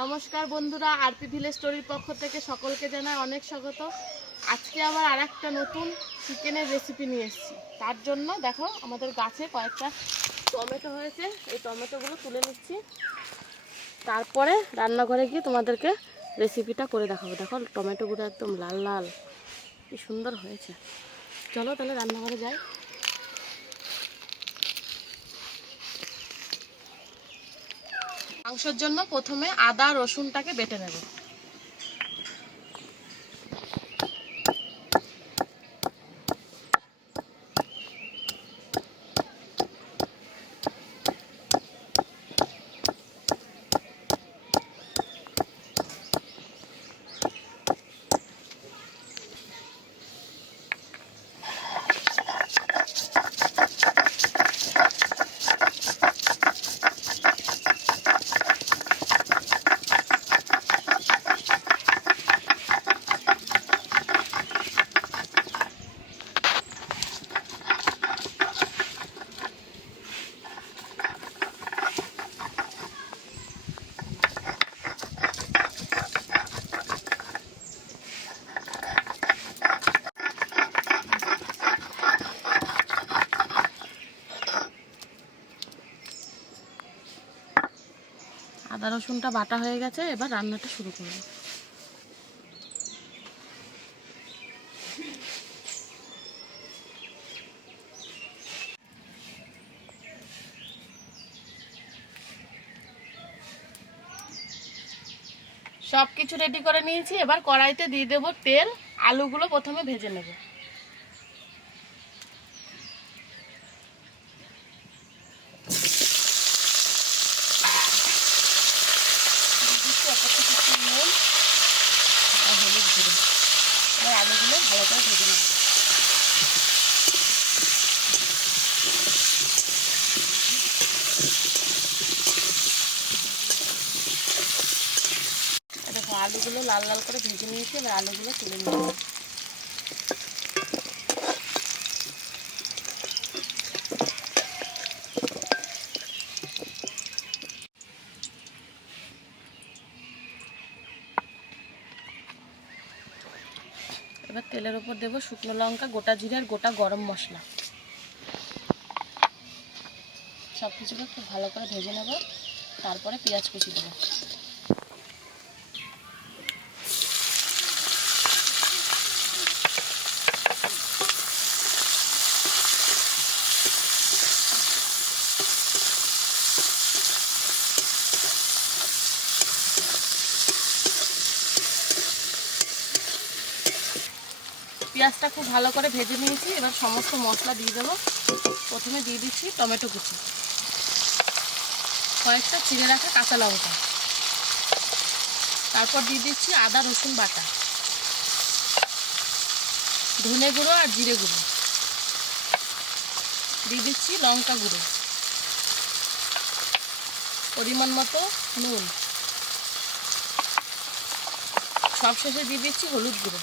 নমস্কার বন্ধুরা, RP village স্টোরির পক্ষ থেকে সকলকে জানাই অনেক স্বাগত। আজকে আবার আরেকটা নতুন চিকেনের রেসিপি নিয়ে এসেছি। তার জন্য দেখো আমাদের গাছে কয়েকটা টমেটো হয়েছে, এই টমেটোগুলো তুলে নিচ্ছি। তারপরে রান্নাঘরে গিয়ে তোমাদেরকে রেসিপিটা করে দেখাবো। দেখো টমেটোগুলো একদম লাল লাল, কি সুন্দর হয়েছে। চলো তাহলে রান্নাঘরে যাই। মাংসের জন্য প্রথমে আদা রসুনটাকে বেটে নেব। আদা রসুনটা বাটা হয়ে গেছে, এবার রান্নাটা শুরু করব। সব কিছু রেডি করে নিয়েছি, এবার কড়াইতে দিয়ে দেবো তেল। আলুগুলো প্রথমে ভেজে নেব। হলুদ গুঁড়ো, এবার আলুগুলো ভালো করে ভেজে নেব। দেখো আলুগুলো লাল লাল করে ভেজে নিয়েছি, এবার আলুগুলো তুলে নেব। এবার তেলের ওপর দেবো শুকনো লঙ্কা, গোটা জিরে আর গোটা গরম মশলা। সব কিছুকে খুব ভালো করে ভেজে নেব, তারপরে পেঁয়াজ কুচি দেবো। পেঁয়াজটা খুব ভালো করে ভেজে নিয়েছি, এবার সমস্ত মশলা দিয়ে দেবো। প্রথমে দিয়ে দিচ্ছি টমেটো কুচি, কয়েকটা চিড়ে রাখা কাঁচা লঙ্কা, তারপর দিয়ে দিচ্ছি আদা রসুন বাটা, ধনে গুঁড়ো আর জিরে গুঁড়ো, দিয়ে দিচ্ছি লঙ্কা গুঁড়ো, পরিমাণ মতো নুন, সবশেষে দিয়ে দিচ্ছি হলুদ গুঁড়ো।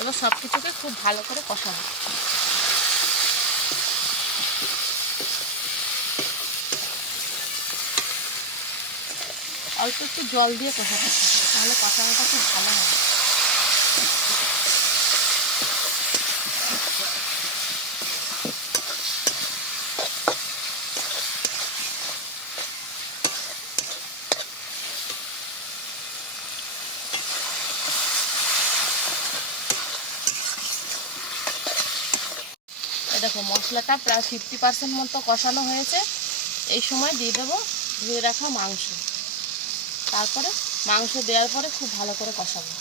এবার সব কিছুকে খুব ভালো করে কষাবো। অল্প একটু জল দিয়ে কষাতে, তাহলে কষানোটা খুব ভালো হবে। দেখো মশলাটা প্রায় 50% মতো কষানো হয়েছে। এই সময় দিয়ে দেবো ধুয়ে রাখা মাংস। তারপরে মাংস দেওয়ার পরে খুব ভালো করে কষাবো।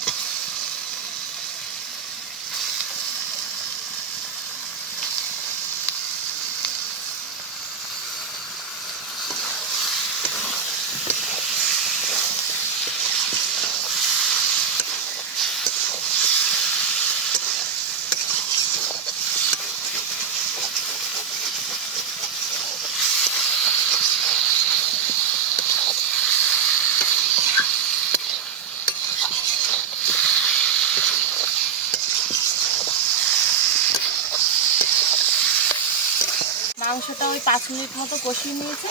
মাংসটা ওই 5 মিনিট মতো কষিয়ে নিয়েছি,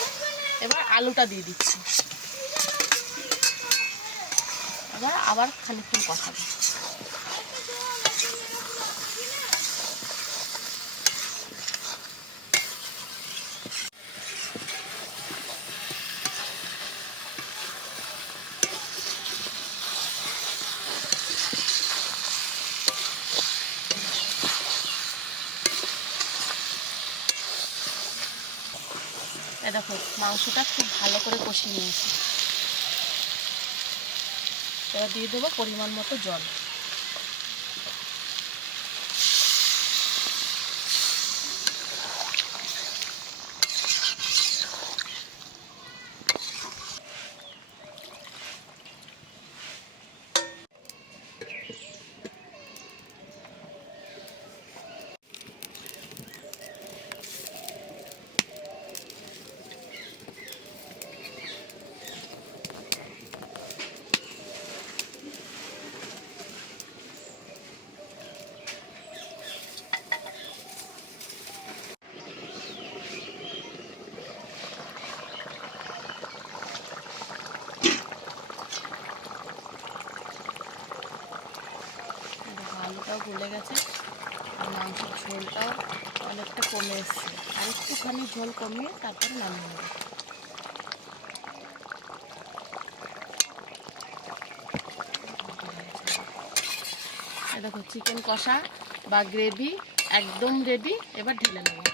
এবার আলুটা দিয়ে দিচ্ছি। আবার খানিকক্ষণ কষাবো। দেখো মাংসটা খুব ভালো করে কষিয়ে নিয়েছি। এবার দিয়ে দেবো পরিমাণ মতো জল। আলুটাও গলে গেছে আর মাংসের ঝোলটাও অনেকটা কমে এসছে। আর একটুখানি ঝোল কমিয়ে তারপরে নামিয়ে নেব। দেখো চিকেন কষা বা গ্রেভি একদম রেডি। এবার ঢেলে নেব।